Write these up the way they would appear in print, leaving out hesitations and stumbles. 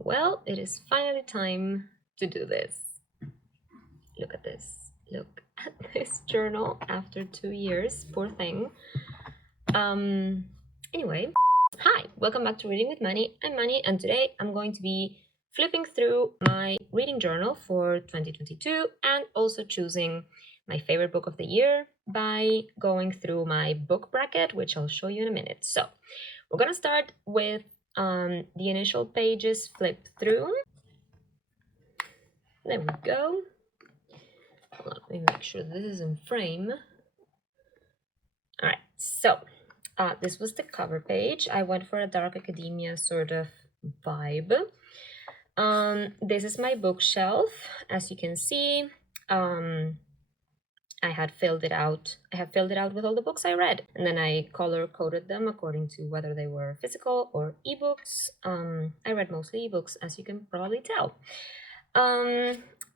Well, it is finally time to do this. Look at this. Look at this journal after 2 years. Poor thing. Um, anyway, hi, welcome back to Reading with Manny. I'm Manny, and today I'm going to be flipping through my reading journal for 2022 and also choosing my favorite book of the year by going through my book bracket, which I'll show you in a minute. So, we're gonna start with the initial pages flipped through. There we go. Let me make sure this is in frame. All right, so this was the cover page. I went for a dark academia sort of vibe. This is my bookshelf. As you can see, I had filled it out. I have filled it out with all the books I read, and then I color coded them according to whether they were physical or ebooks. I read mostly ebooks, as you can probably tell.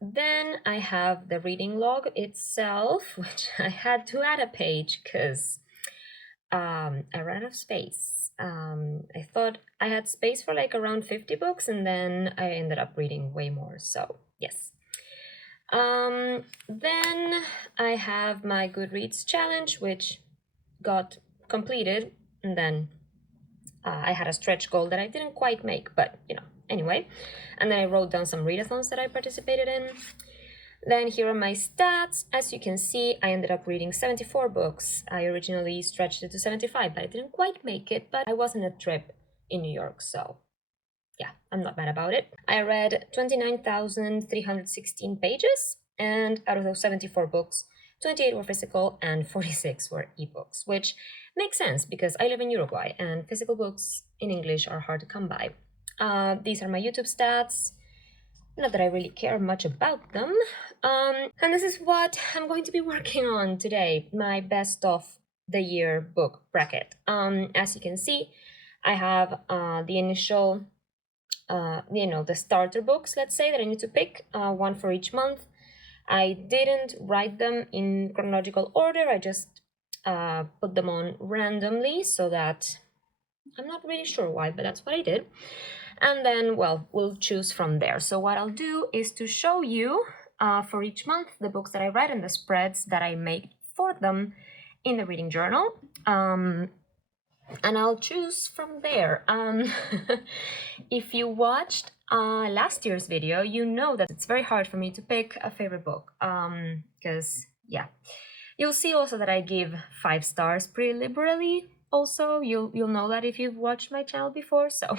Then I have the reading log itself, which I had to add a page because I ran out of space. I thought I had space for like around 50 books, and then I ended up reading way more. So, yes. Then I have my Goodreads challenge, which got completed, and then I had a stretch goal that I didn't quite make, but anyway. And then I wrote down some readathons that I participated in. Then here are my stats. As you can see, I ended up reading 74 books. I originally stretched it to 75, but I didn't quite make it. But I was on a trip in New York, so yeah, I'm not mad about it. I read 29,316 pages, and out of those 74 books, 28 were physical and 46 were ebooks, which makes sense because I live in Uruguay and physical books in English are hard to come by. These are my YouTube stats. Not that I really care much about them. And this is what I'm going to be working on today, my best of the year book bracket. As you can see, I have the initial, the starter books, let's say, that I need to pick, one for each month. I didn't write them in chronological order. I just put them on randomly so that I'm not really sure why, but that's what I did. And then, well, we'll choose from there. So what I'll do is to show you for each month the books that I read and the spreads that I made for them in the reading journal. And I'll choose from there. If you watched last year's video, you know that it's very hard for me to pick a favorite book. Because, yeah. You'll see also that I give 5 stars pretty liberally. Also, you'll know that if you've watched my channel before, so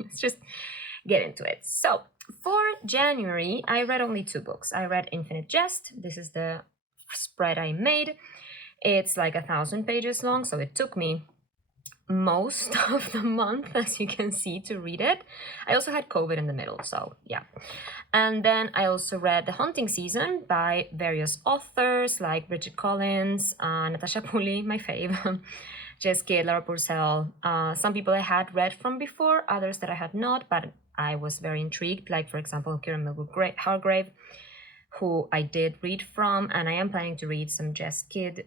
let's just get into it. So, for January, I read only 2 books. I read Infinite Jest. This is the spread I made. It's like 1,000 pages long, so it took me most of the month, as you can see, to read it. I also had COVID in the middle, so yeah. And then I also read The Hunting Season by various authors like Bridget Collins, Natasha Pulley, my fave, Jess Kidd, Laura Purcell. Some people I had read from before, others that I had not, but I was very intrigued, like for example, Kieran Millwood Hargrave, who I did read from, and I am planning to read some Jess Kidd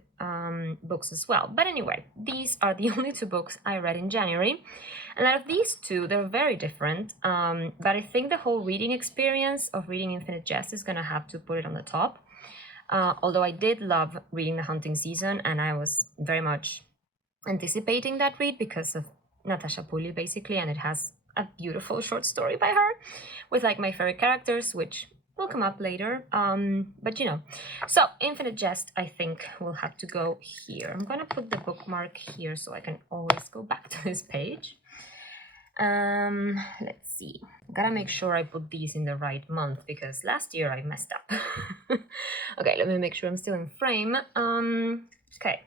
books as well. But anyway, these are the only 2 books I read in January. And out of these 2, they're very different. But I think the whole reading experience of reading Infinite Jest is gonna have to put it on the top. Although I did love reading The Hunting Season, and I was very much anticipating that read because of Natasha Pulley, basically, and it has a beautiful short story by her with like my favorite characters, which will come up later. But so Infinite Jest, I think, will have to go here. I'm gonna put the bookmark here so I can always go back to this page. Let's see. Gotta make sure I put these in the right month because last year I messed up. Okay, let me make sure I'm still in frame. Okay.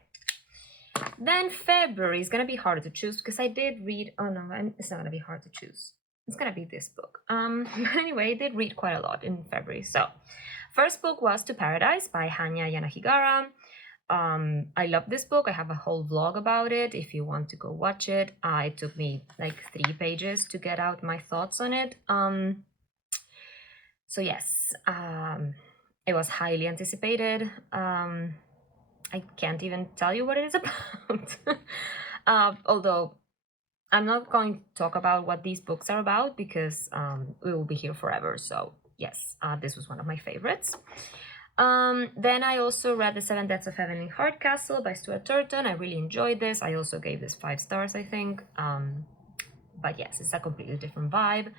Then February is gonna be harder to choose because I did read. Oh no, it's not gonna be hard to choose. It's gonna be this book. But anyway, I did read quite a lot in February. So, first book was To Paradise by Hanya Yanagihara. I love this book. I have a whole vlog about it if you want to go watch it. It took me like 3 pages to get out my thoughts on it. So yes, it was highly anticipated. I can't even tell you what it is about. Although I'm not going to talk about what these books are about because we will be here forever. So yes, this was one of my favorites. Then I also read The Seven Deaths of Evelyn Hardcastle by Stuart Turton. I really enjoyed this. I also gave this 5 stars, I think. But yes, it's a completely different vibe.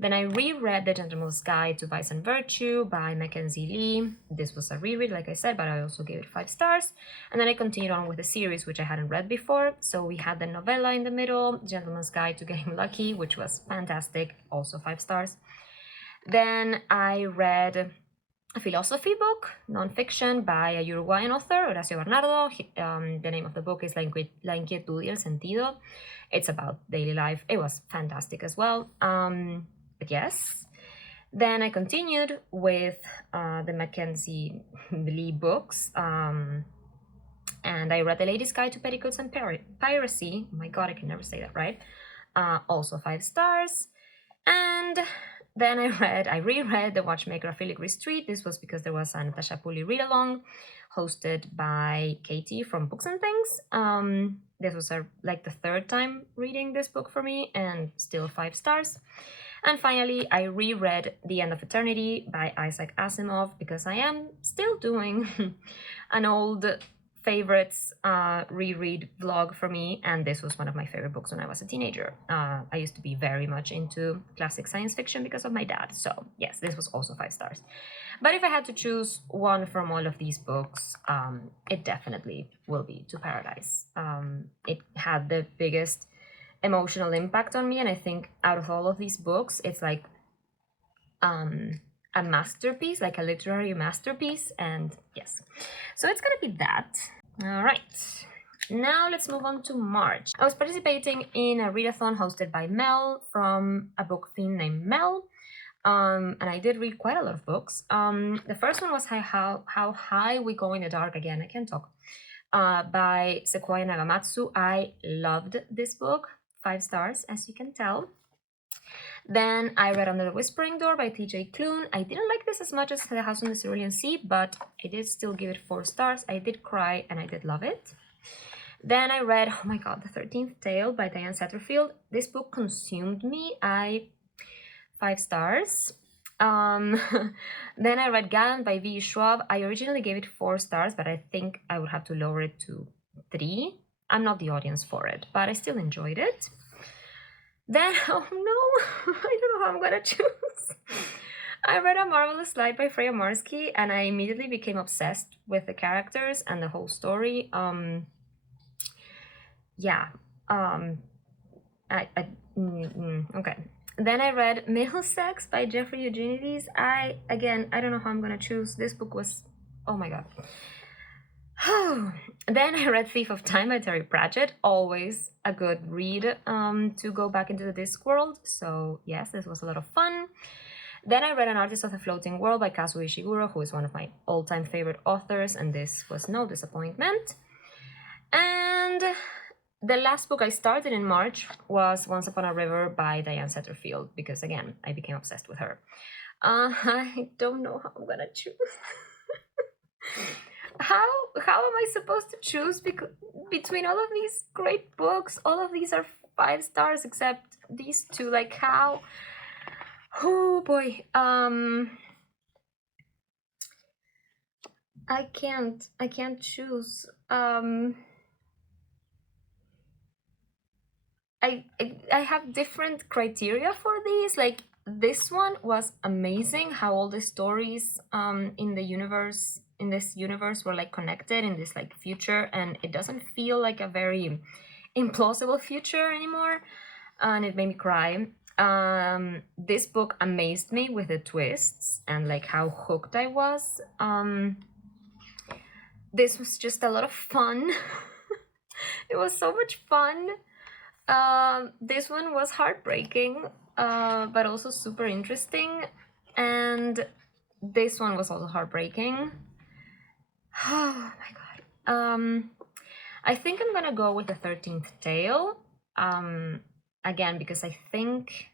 Then I reread The Gentleman's Guide to Vice and Virtue by Mackenzie Lee. This was a reread, like I said, but I also gave it 5 stars. And then I continued on with the series, which I hadn't read before. So we had the novella in the middle, Gentleman's Guide to Getting Lucky, which was fantastic, also 5 stars. Then I read a philosophy book, nonfiction, by a Uruguayan author, Horacio Bernardo. The name of the book is La Inquietud y el Sentido. It's about daily life. It was fantastic as well. But yes. Then I continued with the Mackenzie Lee books. And I read The Lady's Guide to Petticoats and Piracy. Oh my god, I can never say that right. Also 5 stars. And then I reread The Watchmaker of Filigree Street. This was because there was a Natasha Pulley read-along hosted by Katie from Books and Things. This was like the 3rd time reading this book for me, and still 5 stars. And finally, I reread The End of Eternity by Isaac Asimov because I am still doing an old favorites reread vlog for me, and this was one of my favorite books when I was a teenager. I used to be very much into classic science fiction because of my dad, so yes, this was also 5 stars. But if I had to choose one from all of these books, it definitely will be To Paradise. It had the biggest emotional impact on me, and I think out of all of these books, it's like a masterpiece, like a literary masterpiece, and yes, so it's gonna be that. All right, now let's move on to March. I was participating in a readathon hosted by Mel from a book theme named Mel, and I did read quite a lot of books. The first one was How High We Go in the Dark. Again, I can't talk. By Sequoia Nagamatsu. I loved this book, 5 stars, as you can tell. Then I read Under the Whispering Door by TJ Klune. I didn't like this as much as The House on the Cerulean Sea, but I did still give it 4 stars. I did cry and I did love it. Then I read, oh my god, The 13th Tale by Diane Satterfield. This book consumed me. 5 stars. Then I read Gallant by V. Schwab. I originally gave it 4 stars, but I think I would have to lower it to 3. I'm not the audience for it, but I still enjoyed it. Then, oh no, I don't know how I'm gonna choose. I read A Marvelous Light by Freya Marsky, and I immediately became obsessed with the characters and the whole story. Okay. Then I read Middlesex by Jeffrey Eugenides. I don't know how I'm gonna choose. This book was, oh my god. Then I read Thief of Time by Terry Pratchett. Always a good read to go back into the Discworld. So yes, this was a lot of fun. Then I read An Artist of the Floating World by Kazuo Ishiguro, who is one of my all-time favorite authors, and this was no disappointment. And the last book I started in March was Once Upon a River by Diane Satterfield, because again, I became obsessed with her. I don't know how I'm gonna choose. How am I supposed to choose between all of these great books? All of these are 5 stars except these 2. Like how? Oh boy. I can't choose. I have different criteria for these. Like this one was amazing. How all the stories in this universe were like connected in this like future, and it doesn't feel like a very implausible future anymore, and it made me cry. This book amazed me with the twists and like how hooked I was. This was just a lot of fun. It was so much fun. This one was heartbreaking, but also super interesting, and this one was also heartbreaking. Oh my god. I think I'm gonna go with The 13th Tale. Again, because I think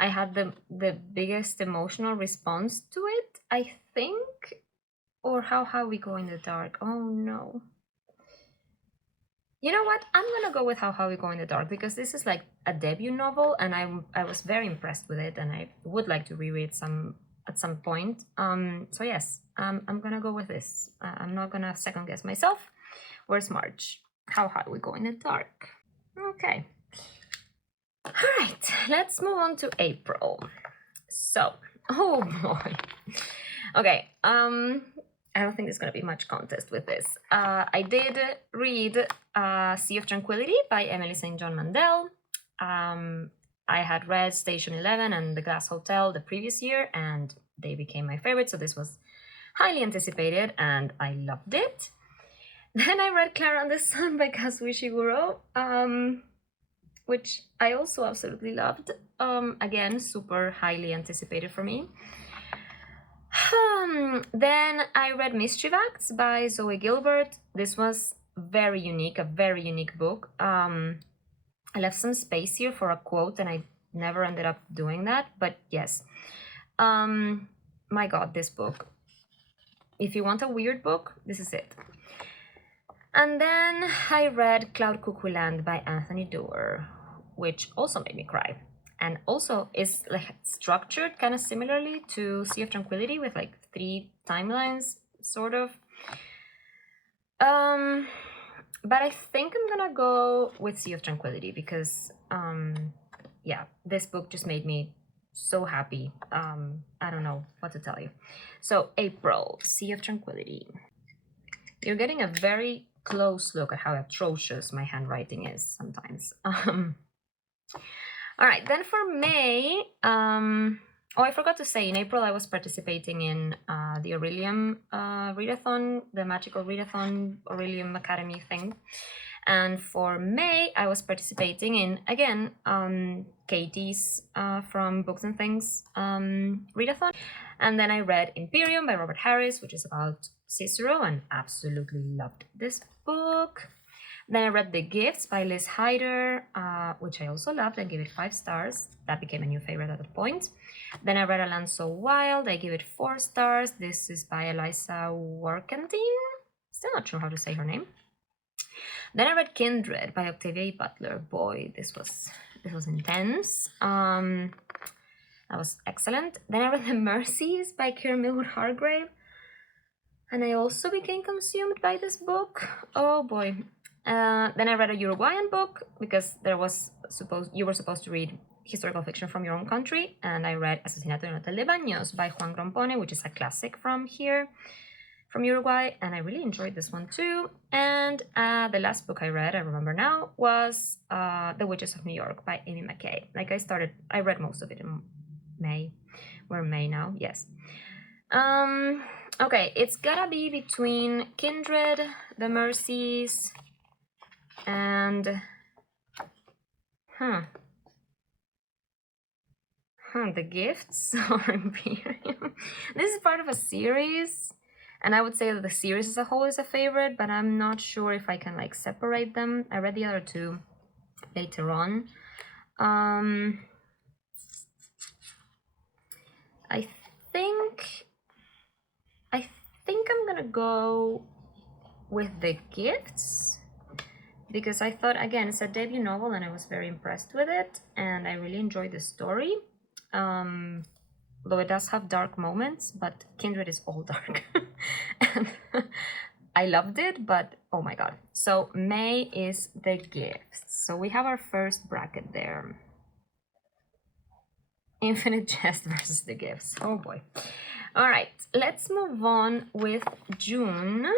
I had the biggest emotional response to it, I think. Or How We Go in the Dark. Oh no. You know what? I'm gonna go with How We Go in the Dark because this is like a debut novel, and I was very impressed with it, and I would like to reread some at some point. So yes, I'm gonna go with this. I'm not gonna second guess myself. Where's March? How High We Go in the Dark. Okay. All right, let's move on to April. So, oh boy. Okay, I don't think there's gonna be much contest with this. I did read Sea of Tranquility by Emily St. John Mandel. I had read Station 11 and The Glass Hotel the previous year, and they became my favorite, so this was highly anticipated, and I loved it. Then I read Clara and the Sun by Kazuo Ishiguro, which I also absolutely loved. Again, super highly anticipated for me. Then I read Mischief Acts by Zoe Gilbert. This was very unique, a very unique book. I left some space here for a quote, and I never ended up doing that, but yes. My God, this book. If you want a weird book, this is it. And then I read Cloud Cuckoo Land by Anthony Doerr, which also made me cry. And also is like structured kind of similarly to Sea of Tranquility with like 3 timelines, sort of. But I think I'm gonna go with Sea of Tranquility because, yeah, this book just made me so happy. I don't know what to tell you. So April, Sea of Tranquility. You're getting a very close look at how atrocious my handwriting is sometimes. All right, then for May, oh, I forgot to say, in April I was participating in the Aurelium readathon, the magical readathon Aurelium Academy thing. And for May, I was participating in, again, Katie's from Books and Things readathon. And then I read Imperium by Robert Harris, which is about Cicero, and absolutely loved this book. Then I read The Gifts by Liz Hyder, which I also loved. I gave it 5 stars. That became a new favorite at that point. Then I read A Land So Wild. I gave it 4 stars. This is by Eliza Workentine. Still not sure how to say her name. Then I read Kindred by Octavia E. Butler. Boy, this was intense. That was excellent. Then I read The Mercies by Kira Millwood Hargrave. And I also became consumed by this book. Oh boy. Then I read a Uruguayan book because you were supposed to read historical fiction from your own country, and I read Asesinato en Hotel de Baños by Juan Grompone, which is a classic from here, from Uruguay, and I really enjoyed this one too. And the last book I read, I remember now, was The Witches of New York by Amy McKay. Like I read most of it in May. We're in May now, yes. Okay, it's gotta be between Kindred, The Mercies, and The Gifts or Imperium. This is part of a series, and I would say that the series as a whole is a favorite, but I'm not sure if I can like separate them. I read the other 2 later on. I think I'm gonna go with The Gifts because I thought, again, it's a debut novel and I was very impressed with it, and I really enjoyed the story. Though it does have dark moments, but Kindred is all dark. And I loved it, but oh my god. So May is The Gifts. So we have our first bracket there. Infinite Jest versus The Gifts. Oh boy. All right, let's move on with June.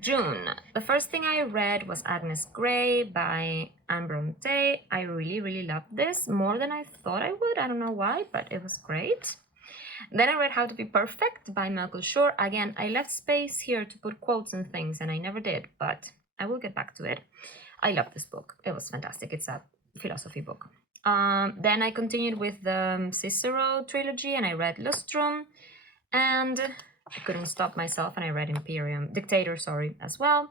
June. The first thing I read was Agnes Grey by Anne Bronte. I really loved this more than I thought I would. I don't know why, but it was great. Then I read How to Be Perfect by Michael Shore. Again, I left space here to put quotes and things, and I never did, but I will get back to it. I love this book. It was fantastic. It's a philosophy book. Then I continued with the Cicero trilogy, and I read Lustrum, and I couldn't stop myself, and I read Dictator, as well.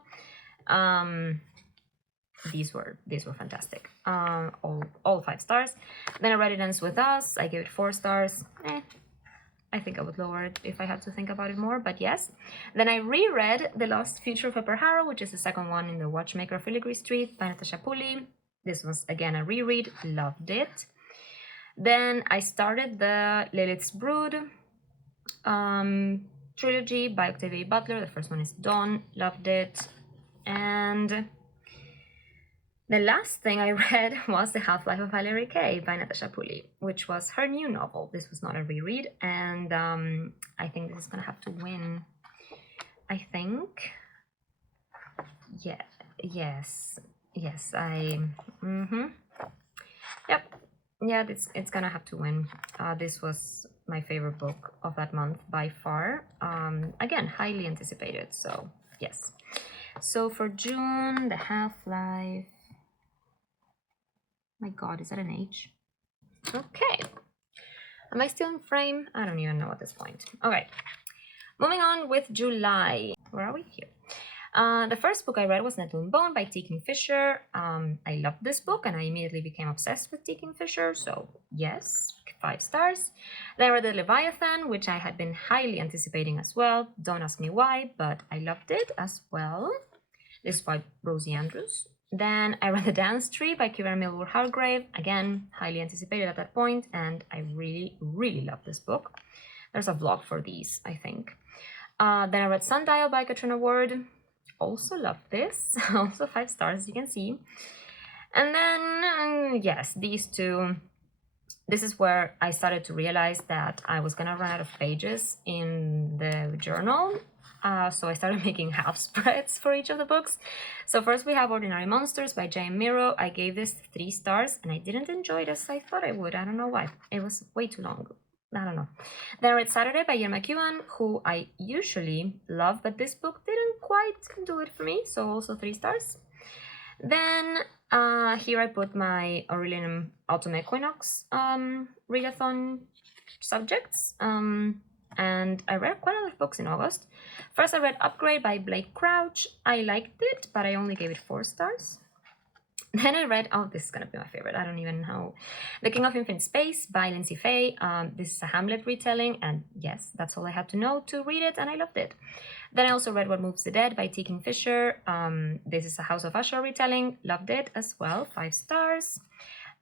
These were fantastic. All 5 stars. Then I read It Ends With Us. I gave it 4 stars. I think I would lower it if I had to think about it more, but yes. Then I reread The Lost Future of Pepper Harrow, which is the second one in the Watchmaker of Filigree Street by Natasha Pulley. This was again a reread, loved it. Then I started the Lilith's Brood trilogy by Octavia Butler. The first one is Dawn, loved it. And the last thing I read was The Half-Life of Valerie Kay by Natasha Pulley, which was her new novel. This was not a reread, and I think this is gonna have to win. I think. Yeah. Yes. Yep. Yeah. It's gonna have to win. This was my favorite book of that month by far. Again, highly anticipated. So yes. So for June, The Half-Life. My god, is that an H? Okay. Am I still in frame? I don't even know at this point. Okay. Moving on with July. Where are we? Here. The first book I read was Nettle and Bone by T. Kingfisher. I loved this book and I immediately became obsessed with T. Kingfisher, so yes, 5 stars. Then I read The Leviathan, which I had been highly anticipating as well. Don't ask me why, but I loved it as well. This is by Rosie Andrews. Then I read The Dance Tree by Kieran Millward Hargrave. Again, highly anticipated at that point, and I really, really love this book. There's a vlog for these, I think. Then I read Sundial by Katrina Ward. Also loved this. Also 5 stars, as you can see. And then, yes, these two. This is where I started to realize that I was gonna run out of pages in the journal. So I started making half spreads for each of the books. So first we have Ordinary Monsters by J.M. Miro. I gave this 3 stars and I didn't enjoy it as I thought I would. I don't know why. It was way too long. I don't know. Then I read Saturday by Ian McEwan, who I usually love, but this book didn't quite do it for me. So also 3 stars. Then here I put my Aurelian Autumn Equinox readathon subjects. And I read quite a lot of books in August. First I read Upgrade by Blake Crouch. I liked it, but I only gave it 4 stars. Then I read, oh, this is gonna be my favorite, I don't even know. The King of Infinite Space by Lindsay Fay. This is a Hamlet retelling, and yes, that's all I had to know to read it, and I loved it. Then I also read What Moves the Dead by T. Kingfisher. This is a House of Usher retelling, loved it as well, 5 stars.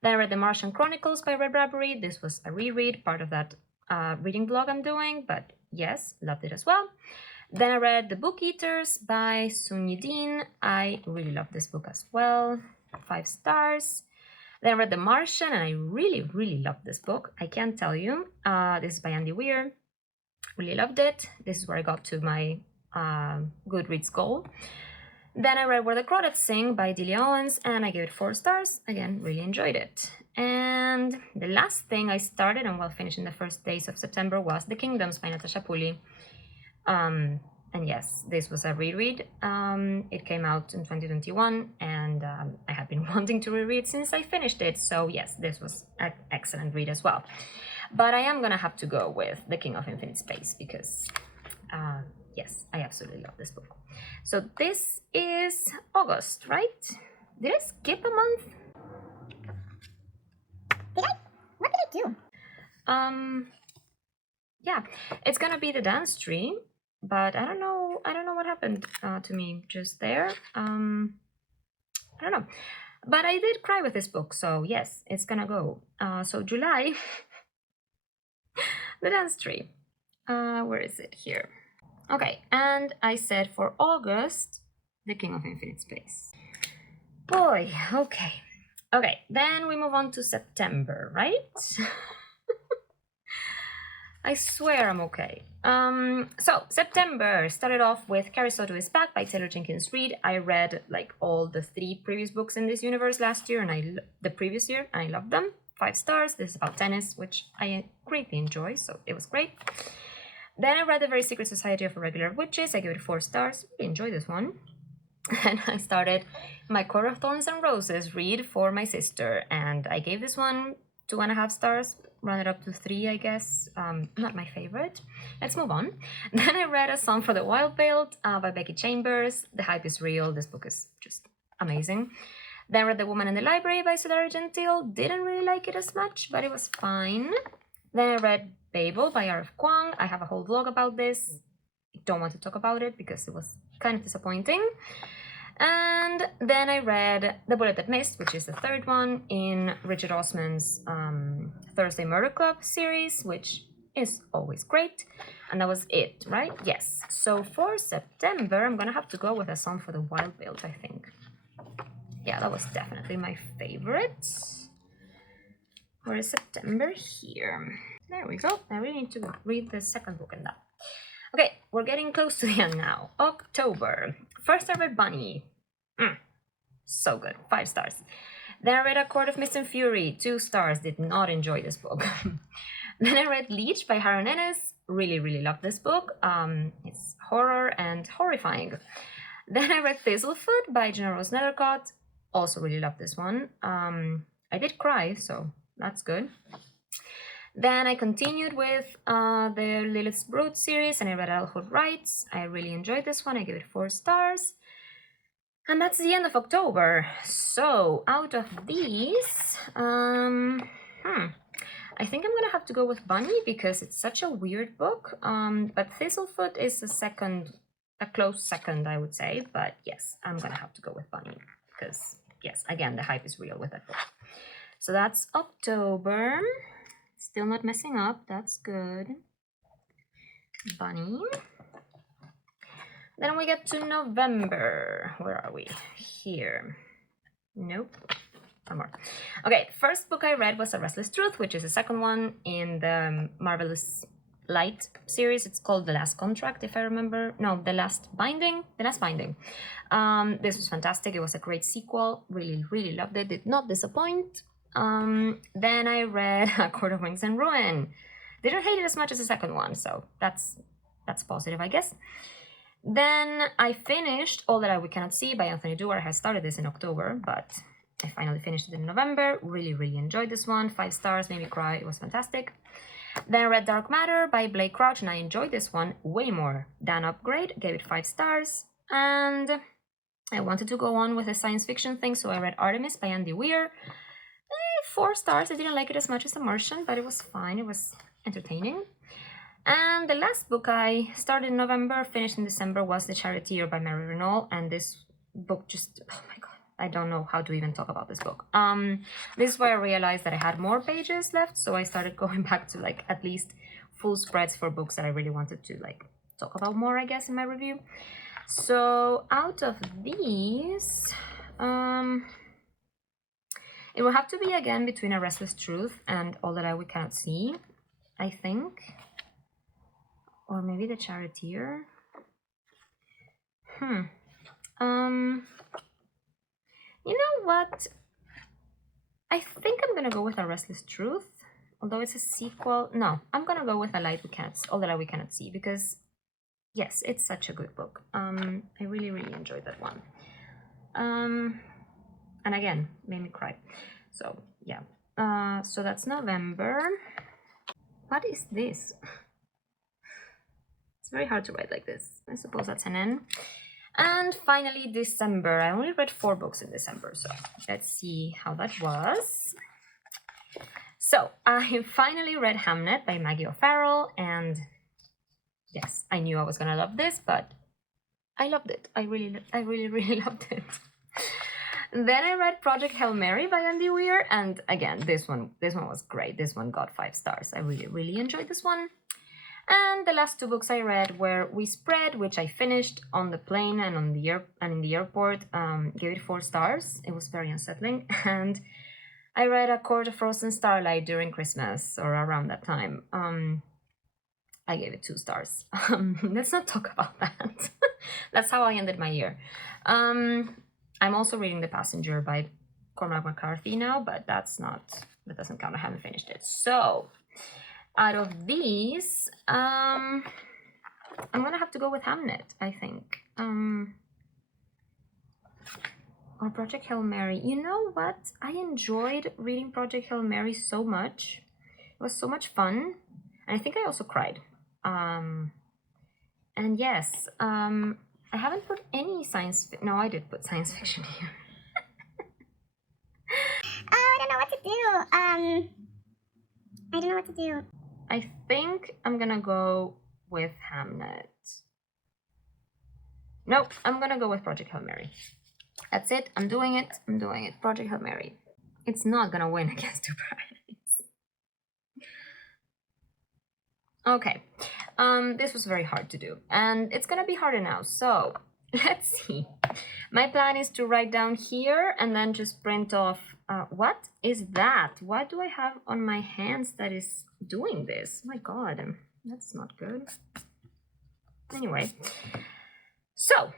Then I read The Martian Chronicles by Red Bradbury. This was a reread, part of that reading blog I'm doing, but yes, loved it as well. Then I read The Book Eaters by Sun Yidin. I really loved this book as well, 5 stars. Then I read The Martian, and I really, really loved this book. I can't tell you. This is by Andy Weir. Really loved it. This is where I got to my Goodreads goal. Then I read Where the Crawdads Sing by Delia Owens, and I gave it 4 stars. Again, really enjoyed it. And the last thing I started and finished in the first days of September was The Kingdoms by Natasha Pulley. And yes, this was a reread. It came out in 2021, and I have been wanting to reread since I finished it. So yes, this was an excellent read as well. But I am gonna have to go with The King of Infinite Space because, yes, I absolutely love this book. So this is August, right? Did I skip a month? Did I? What did I do? Yeah, it's gonna be The Dance Tree, but I don't know what happened to me just there. I don't know, but I did cry with this book, so yes, it's gonna go. So July, The Dance Tree. Where is it? Here. Okay, and I said for August, The King of Infinite Space. Boy, okay. Okay, then we move on to September, right? I swear I'm okay. So September started off with Carrie Soto is Back by Taylor Jenkins Reid. I read like all the 3 previous books in this universe last year and the previous year, and I loved them. 5 stars. This is about tennis, which I greatly enjoy, so it was great. Then I read The Very Secret Society of Irregular Witches. I gave it 4 stars. Really enjoyed this one. And I started my Court of Thorns and Roses read for my sister, and I gave this one 2.5 stars, run it up to 3, I guess. Not my favorite. Let's move on. Then I read A Song for the Wild-Built by Becky Chambers. The hype is real. This book is just amazing. Then I read The Woman in the Library by Sudara Gentile. Didn't really like it as much, but it was fine. Then I read Babel by R.F. Kuang. I have a whole vlog about this. I don't want to talk about it because it was kind of disappointing. And then I read The Bullet That Missed, which is the third one in Richard Osman's Thursday Murder Club series, which is always great. And that was it, right? Yes. So for September, I'm gonna have to go with A Song for the Wild Build, I think. Yeah, that was definitely my favorite. Where is September? Here. There we go. I really need to read the second book in that. Okay, we're getting close to the end now. October. First I read Bunny. So good. 5 stars. Then I read A Court of Mist and Fury. 2 stars. Did not enjoy this book. Then I read Leech by Harold Ennis. Really, really loved this book. It's horror and horrifying. Then I read Thistlefoot by Jenna Rose Nethercott. Also really loved this one. I did cry, so that's good. Then I continued with the Lilith's Brood series and I read Adulthood Rights. I really enjoyed this one. I gave it 4 stars. And that's the end of October. So out of these, I think I'm gonna have to go with Bunny because it's such a weird book. But Thistlefoot is a close second, I would say. But yes, I'm gonna have to go with Bunny because yes, again, the hype is real with that book. So that's October. Still not messing up. That's good. Bunny. Then we get to November. Where are we? Here. Nope. One more. Okay, first book I read was A Restless Truth, which is the second one in the Marvelous Light series. It's called The Last Contract, if I remember. No, The Last Binding. The Last Binding. This was fantastic. It was a great sequel. Really, really loved it. Did not disappoint. Then I read A Court of Wings and Ruin. Didn't hate it as much as the second one, so that's positive, I guess. Then I finished All That We Cannot See by Anthony Doerr. I had started this in October, but I finally finished it in November. Really, really enjoyed this one. 5 stars, made me cry. It was fantastic. Then I read Dark Matter by Blake Crouch, and I enjoyed this one way more than Upgrade. Gave it 5 stars. And I wanted to go on with a science fiction thing, so I read Artemis by Andy Weir. 4 stars. I didn't like it as much as The Martian, but it was fine. It was entertaining. And the last book I started in November, finished in December, was The Charioteer by Mary Renault. And this book just, oh my god, I don't know how to even talk about this book. This is where I realized that I had more pages left, so I started going back to like at least full spreads for books that I really wanted to like talk about more, I guess, in my review. So out of these, it will have to be again between A Restless Truth and All That We Cannot See, I think. Or maybe The Charioteer. You know what? I think I'm gonna go with A Restless Truth. Although it's a sequel. No, I'm gonna go with All That We Cannot See, because yes, it's such a good book. I really, really enjoyed that one. And again, made me cry. So yeah. So that's November. What is this? It's very hard to write like this. I suppose that's an N. And finally, December. I only read 4 books in December, so let's see how that was. So I finally read Hamnet by Maggie O'Farrell, and yes, I knew I was gonna love this, but I loved it. I really, really loved it. Then I read Project Hail Mary by Andy Weir, and again, this one was great. This one got 5 stars. I really, really enjoyed this one. And the last 2 books I read were We Spread, which I finished on the plane and in the airport. Gave it 4 stars. It was very unsettling. And I read A Court of Frozen Starlight during Christmas or around that time. I gave it 2 stars. Let's not talk about that. That's how I ended my year. I'm also reading The Passenger by Cormac McCarthy now, but that doesn't count. I haven't finished it. So out of these, I'm gonna have to go with Hamnet, I think. Or Project Hail Mary. You know what? I enjoyed reading Project Hail Mary so much. It was so much fun. And I think I also cried. And yes, I haven't put any no, I did put science fiction here. I don't know what to do. I don't know what to do. I think I'm gonna go with Hamnet. Nope, I'm gonna go with Project Hail Mary. That's it. I'm doing it. I'm doing it. Project Hail Mary. It's not gonna win against Two Paradise. Okay. This was very hard to do, and it's gonna be harder now. So let's see. My plan is to write down here and then just print off. What is that? What do I have on my hands that is doing this? My God, that's not good. Anyway, so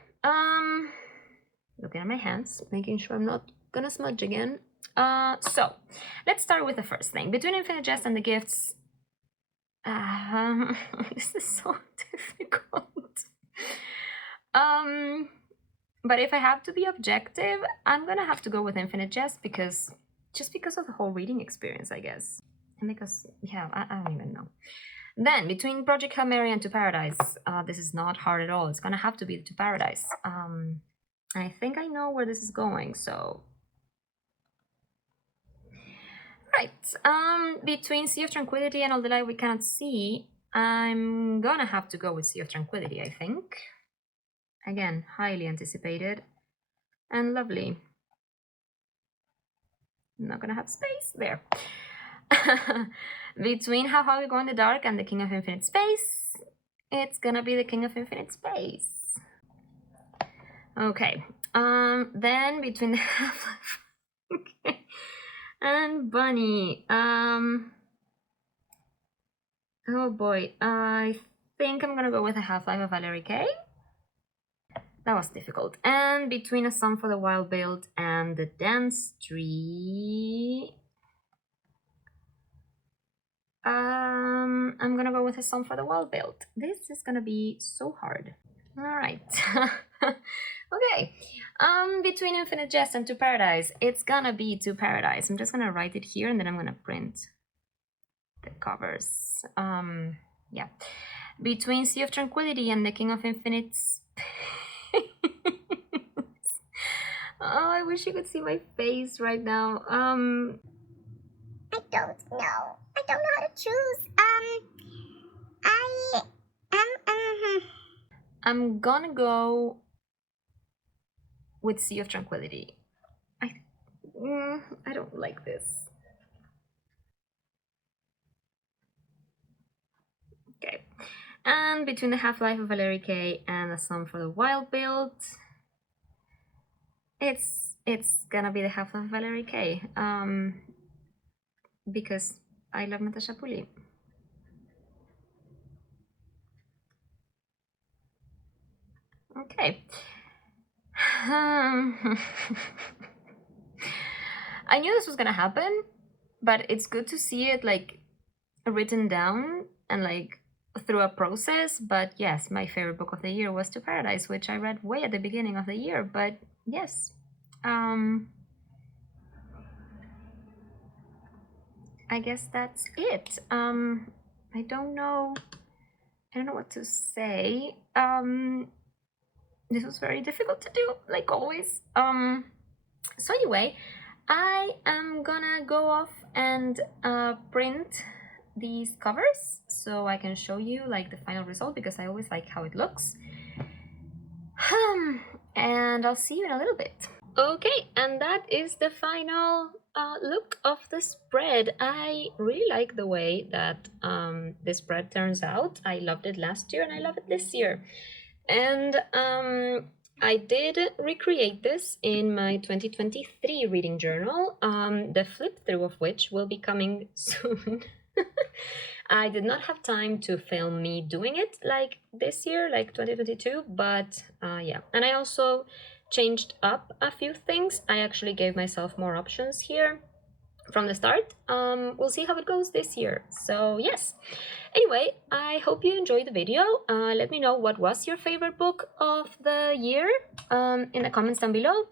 looking at my hands, making sure I'm not gonna smudge again. So let's start with the first thing. Between Infinite Jest and the Gifts. This is so difficult. But if I have to be objective, I'm gonna have to go with Infinite Jest because of the whole reading experience, I guess. And because, yeah, I don't even know. Then between Project Hail Mary and To Paradise, this is not hard at all. It's gonna have to be To Paradise. I think I know where this is going, so. Right. Between Sea of Tranquility and All the Light We Cannot See, I'm gonna have to go with Sea of Tranquility, I think. Again, highly anticipated and lovely. I'm not gonna have space there. Between How High We Go in the Dark and The King of Infinite Space, it's gonna be The King of Infinite Space. Okay. Then between the Half-Life okay, and Bunny. Oh boy. I think I'm gonna go with The Half-Life of Valerie Kay. That was difficult. And between A Song for the Wild Build and The Dance Tree, I'm gonna go with A Song for the Wild Build. This is gonna be so hard. All right. Okay. Between Infinite Jest and To Paradise, it's gonna be To Paradise. I'm just gonna write it here and then I'm gonna print the covers. Yeah. Between Sea of Tranquility and The King of Infinite Space. Oh, I wish you could see my face right now. I don't know. I don't know how to choose. I'm gonna go with Sea of Tranquility. I don't like this. Okay. And between The Half-Life of Valerie Kay and A Song for the Wild Build, it's gonna be The Half-Life of Valerie Kay. Because I love Natasha Pulley. Okay. I knew this was gonna happen, but it's good to see it like written down and like through a process. But yes, my favorite book of the year was To Paradise, which I read way at the beginning of the year. But yes, I guess that's it. I don't know what to say. This was very difficult to do, like always. So anyway, I am gonna go off and print these covers so I can show you like the final result because I always like how it looks. And I'll see you in a little bit. Okay, and that is the final look of the spread. I really like the way that the spread turns out. I loved it last year and I love it this year. And I did recreate this in my 2023 reading journal, the flip through of which will be coming soon. I did not have time to film me doing it like this year, like 2022, but yeah. And I also changed up a few things. I actually gave myself more options here from the start. We'll see how it goes this year. So yes. Anyway, I hope you enjoyed the video. Let me know what was your favorite book of the year in the comments down below.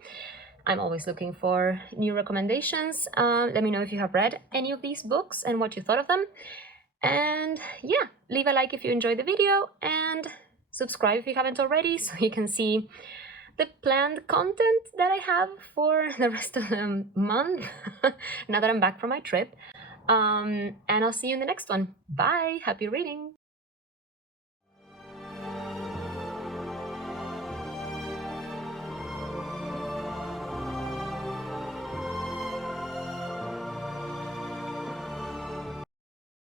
I'm always looking for new recommendations. Let me know if you have read any of these books and what you thought of them. And yeah, leave a like if you enjoyed the video and subscribe if you haven't already so you can see the planned content that I have for the rest of the month now that I'm back from my trip. And I'll see you in the next one. Bye. Happy reading.